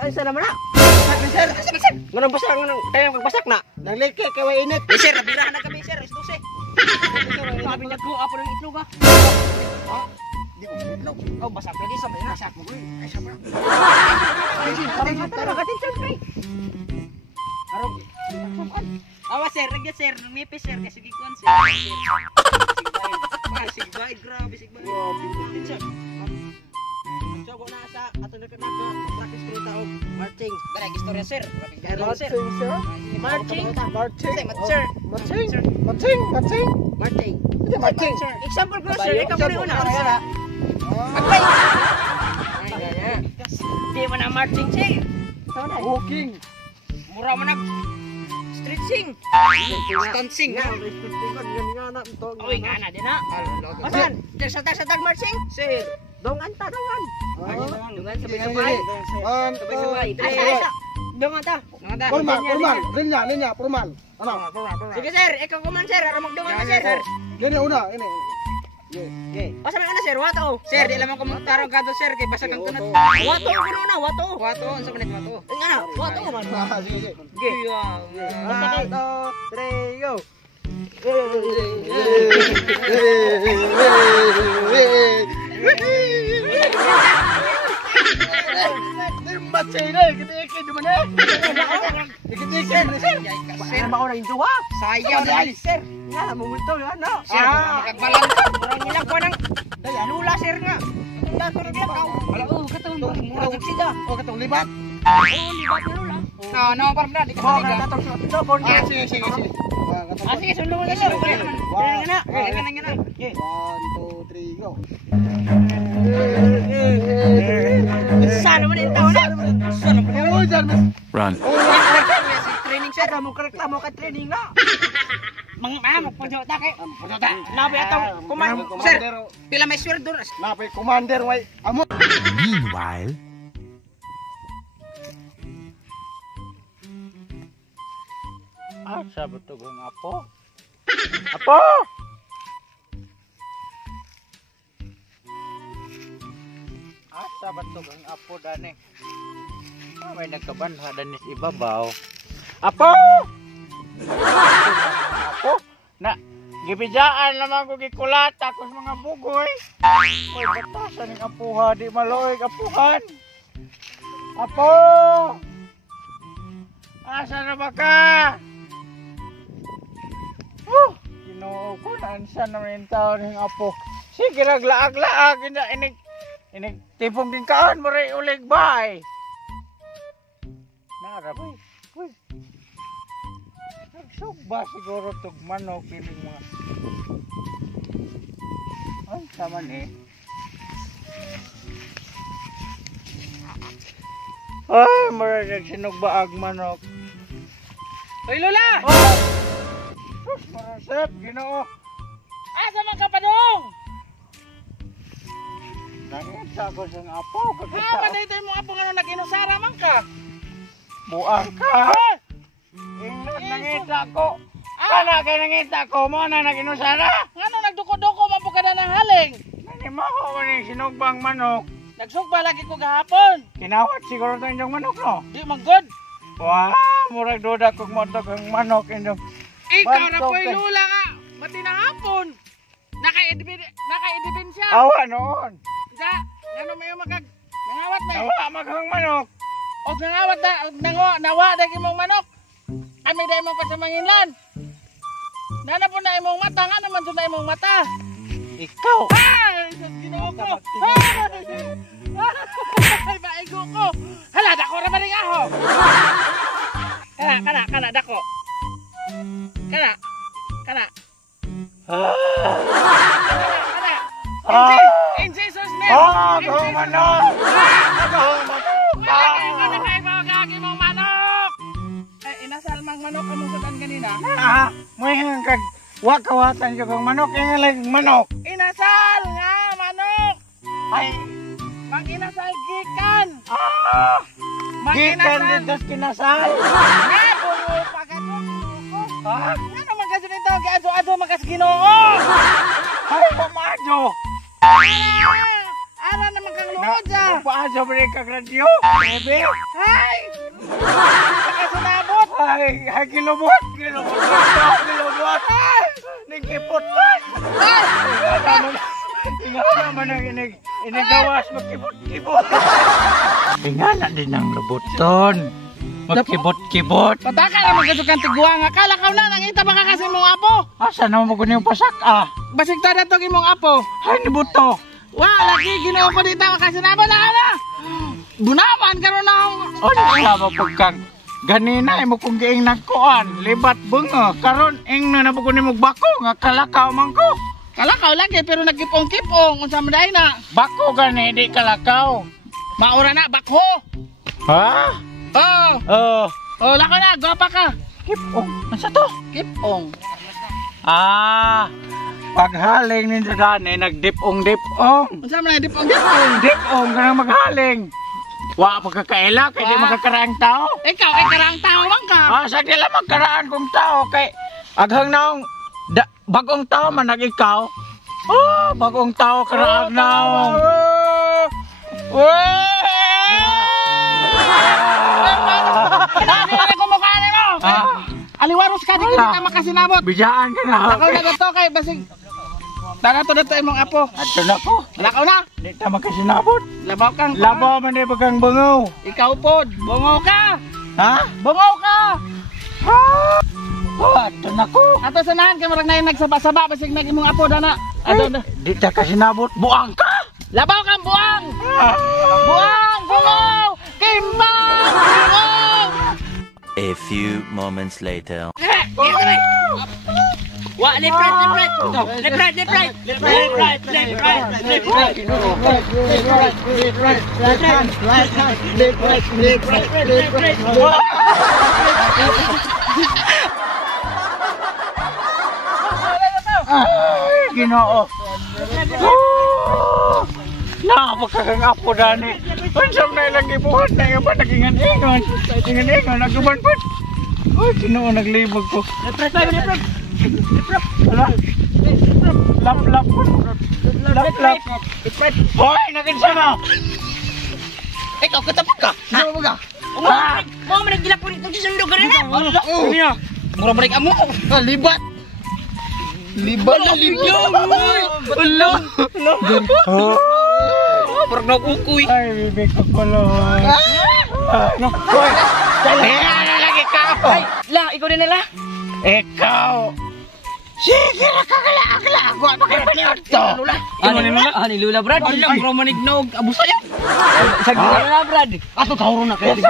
Ay sa naman na. Sir, sir. Nganong basak nganong kaya magbasak na. Naglike kay way init. Sir, nabirahan na kami, sir. Alas 12. Sabi niya ko apo ng itlog ah. Di ko itlog. Oh, basak pwede sa may Nasak mo goy. Ay siya pa. Tara katin siyempre. Arog. Awa, sir. Nagyan, sir. Nangipis, sir. Kasi gikuan, sir. Sigbay. Grabe, sigbay. Sir. So ko na sa ato na practice ko ta og marching. Dara, istorya, sir. Kaya sir. Marching. Marching. Sir. Marching. Marching. Marching. Example ko, sir. Ikaw muna una. Agbay. Di mo na marching, sir. Walking. Mura mo na stretching. Dancing. Uy, nga na din na. Masan? Satag marching? Sir. Dongan ta dongan. Dungan sabay-sabay. Sabay-sabay. Asa. Dungan ta. Linya, formal. Ano? Sige, sir. Ikaw kuman, sir. Ara magdungan ka, sir. Gini una, ini. Asa man ana, sir? Wato. Sir, di lamang komentar og gato, sir, kay basag ang tunod. Wato ko na, wato. Wato, unsa man wato? Nga, wato man. Sige. Sige. 1 2 3 go. Sir, ba orang itu wah? Sayaw na, sir. Nga, mungulto yan, no? Sir, makagbalan ka. Murang ilang ko ng lula, sir nga. Ang dato rin lang. Wala, katong mura sa sida. Katong libat. Libat na lula. No, parang na, di ka paliga. Sige. Sige, sulungan na, sir. Nga na. 1 2 3 go. Sana mo din tao na. Sana mo din. Run. Training, sir. Reklamo ka training na. Magpunjot ta kay. Nabi atong sir. Pila may sweldo na. Napay commander way. Amo. Meanwhile, Asa betul ang apo? Apo! Asa betul ang apo dani? May nagkabanha danis ibabaw. Apo! Apo! Na, gibijaan naman ko gikulata ko sa mga bugoy. Oy, batasan ng apuha, di maloy apuhan. Apo! Asa na ba ka? Ginoo ko na ansa naman yung tao ng apo. Sige, naglaag-laag. Inig tipong din kaon mo rin ulig bay. Narabay. Uy. Nagsugba siguro itong manok. Inig mga... Ay, saman eh. Ay, maragag sinugbaag manok. Hoy, Lola! Oh! Sus, marasap, Ginoo. Asa man ka pa dong? Nangita ko sa apo. Maday tayo mo apo nga nag-inusara man ka. Buang ka. Ingat nangita ko. Kana kay nangita ko mo na nag-inusara. Ngano nagduko-duko man po kada ng haling? Nanimaho ko ni sinugbang manok. Nagsugba lagi ko gahapon. Kinawat siguro ito yung manok, no? Di man good. Wow, murag duda kong motok ang manok inyong. Ikaw na po'y lula nga. Mati na hapon. Naka-edibensya. Awa noon. Sa, ngano may nangawat na. Awa maghang manok. O nangawat na, nawa dagi mong manok. Kami dahil mong pasamanginlan. Nana po na imong mata, nga naman doon na imong mata. Ikaw. Ay, ginawa ko. Ay, maigo ko. Hala, dako na ba rin ako? Kana, dako. Kana. In Jesus' name. Maghang manok. Maghang manok. Wala kayo magagi mong manok. Ay, inasal mang manok kamusutan kanina. May hangkag wakawatan ko kong manok. Yung lang manok. Inasal nga, manok. Ay. Mang inasal gikan. Gikan dito kinasal. Nga, bungo pa ka doon. Ha? Nga naman kasi nito, ado-ado makas Ginoo. Ay, pamadyo. Ara naman kang luod sa. Paasa ba rin kag radyo? Bebe? Ay! Nakasunabot. Ay, kilobot. Kilobot. Ay! Nagkipot man. Ay! Tingnan naman ang inigawas magkibot-kibot. Tingnan din ang lubuton. Magkibot-kibot. Pataka naman kasukan tiguang. Akala ka na, nangita ba ka kasi mong apo? Asa naman mo yung pasak Basig tada to imong apo. Ay, nibuto. Lagi ginoo ko dito makasinabot na ka na. Bunaman karon na akong... Ano ba pagkang ganina mo kung giing nagkuan, libat bunga. Karon ing na nabuko ni mo bako nga kalakaw man ko. Kalakaw lagi pero nagkipong-kipong. Unsa man dai na? Bako gani di kalakaw. Maura na, bakho. Ha? Oh, lako na, gwapa ka. Kipong. Asa to? Kipong. Paghaling ninyo gani, nagdipong-dipong. Unsa man dipong-dipong? Dipong ka nang maghaling. Wa pagkakaila, kaya di magkakaraang tao. Ikaw ay karang tao man ka. Sa nila magkaraan kong tao, kay aghang naong bagong tao man nag-ikaw. Bagong tao karaang naong. Kinakilala ko mukha na mo. Aliwaros ka, di kita makasinabot. Bijaan ka na. Lakaw na dito kay basig. Tara to dito imong apo. Ato na ko. Lakaw na. Di ta makasinabot. Labaw kang Labaw man di bagang bangaw. Ikaw pod, bungaw ka. Ha? Bungaw ka. Ato na ko. Ato sanahan kay murag na nagsaba-saba basig nag imong apo dana. Ato na. Di ta kasinabot. Buang ka. Labaw kang buang. Buang, bungaw. Kimbang, bungaw. A few moments later. Wa, left right. Ay, Ginoo. Napakagang apo dani. Unsam na ilang gibuhat na yung ba nagingan-ingon. Ingon-ingon, nagguban-ban. Ay, Ginoo, naglibog ko. Lap. Hoy, naginsa na. Ikaw katapos ka. Ano mo ka? Mo man nagdila po nito sa sundo ka na. Niya. Mura balik amo. Libat. Libat. Ulo. Murag nakukuy. Ay, bibig ko pala. Hoy, dali lagi ka ako. Ay, la, ikaw din na la. Ikaw. Sige na kagala-agala. Huwag makipaniod to. Ani Lula Brad. Mura man ignog abo sayo. Sa gila Brad. Ato tawro na kay.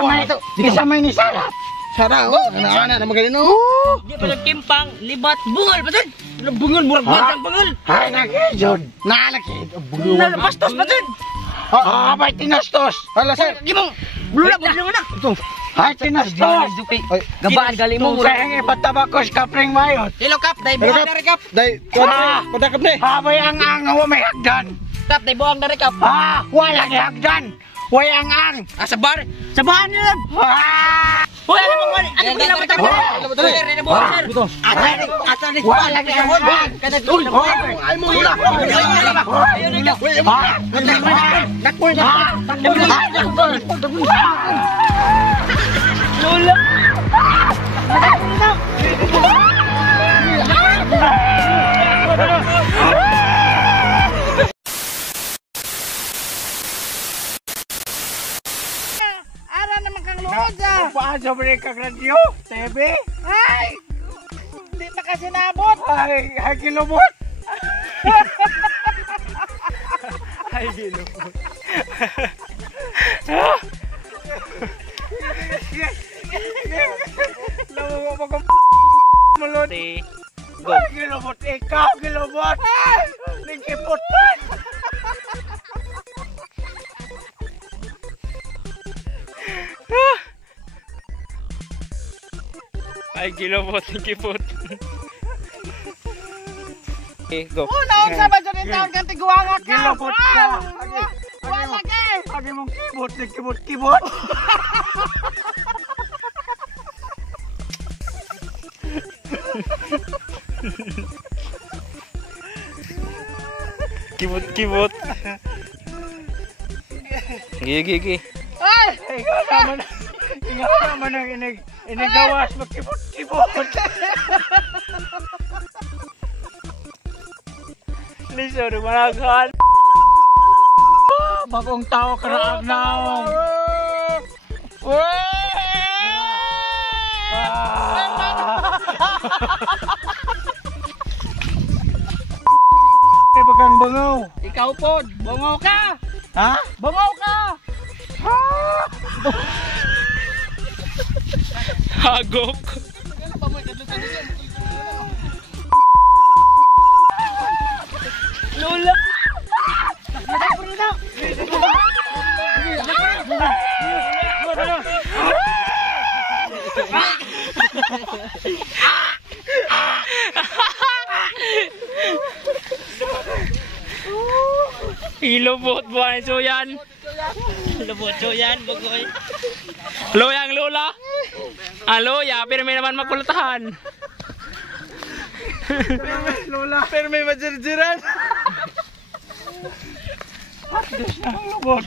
Kisamay ni Sarah. Sara, na magaling no. Di pa nagkimpang, libat, bungal pa dun. Bungal, murag batang bungal. Ay, nagijod. Nalaki. Nalabastos pa dun. May tinastos. Hala sir. Gimong, Lula, bungal na. Ay, tinastos. Gabaan gali mo. Kaya ipatabakos kapring mayot. Hello kap, dai buang dari kap. Dai, padakap ni. Habay ang angaw may hagdan. Kap, dai buang dari kap. Walang hagdan. Wayang ang. Sa bar. Sa bahan nila. Hoy, ano mo ani? Ano ba naman tayo? Rene buang sir. Asa ni. Walang hagdan. Kada tul. Ay mo ila. Nakpoy na. Lula. Ara naman kang luod sa. Paasa ba rin kag radyo? TV? Ay! Di pa kasi nabot. Ay, kilobot. Ay, kilobot. Lawa mo kong mulot. Go. Ay, kilobot. Ikaw, kilobot. Nagkipot pa. Ay, kilobot, kipot. Okay, go. Naon sa ba dyan yung taon kang tiguanga ka? Kilobot ka. Wala lagi. Lagi mong kibot, nagkibot-kibot. Kibot-kibot. Gigi. Ay! Ikaw naman ang inigawas magkipot-kipot. Liso, dumalaghan. Bagong tao karaag naong. Kaya bagang bangaw. Ikaw po, bungaw ka! Ha? Bungaw ka! Hagok. Lola! Ilubot buwan so yan. Ilubot so yan, bugoy. Halo yang lola. Halo ya, pero may naman makulatahan. Lola. Pero may majerjeran. Lubot.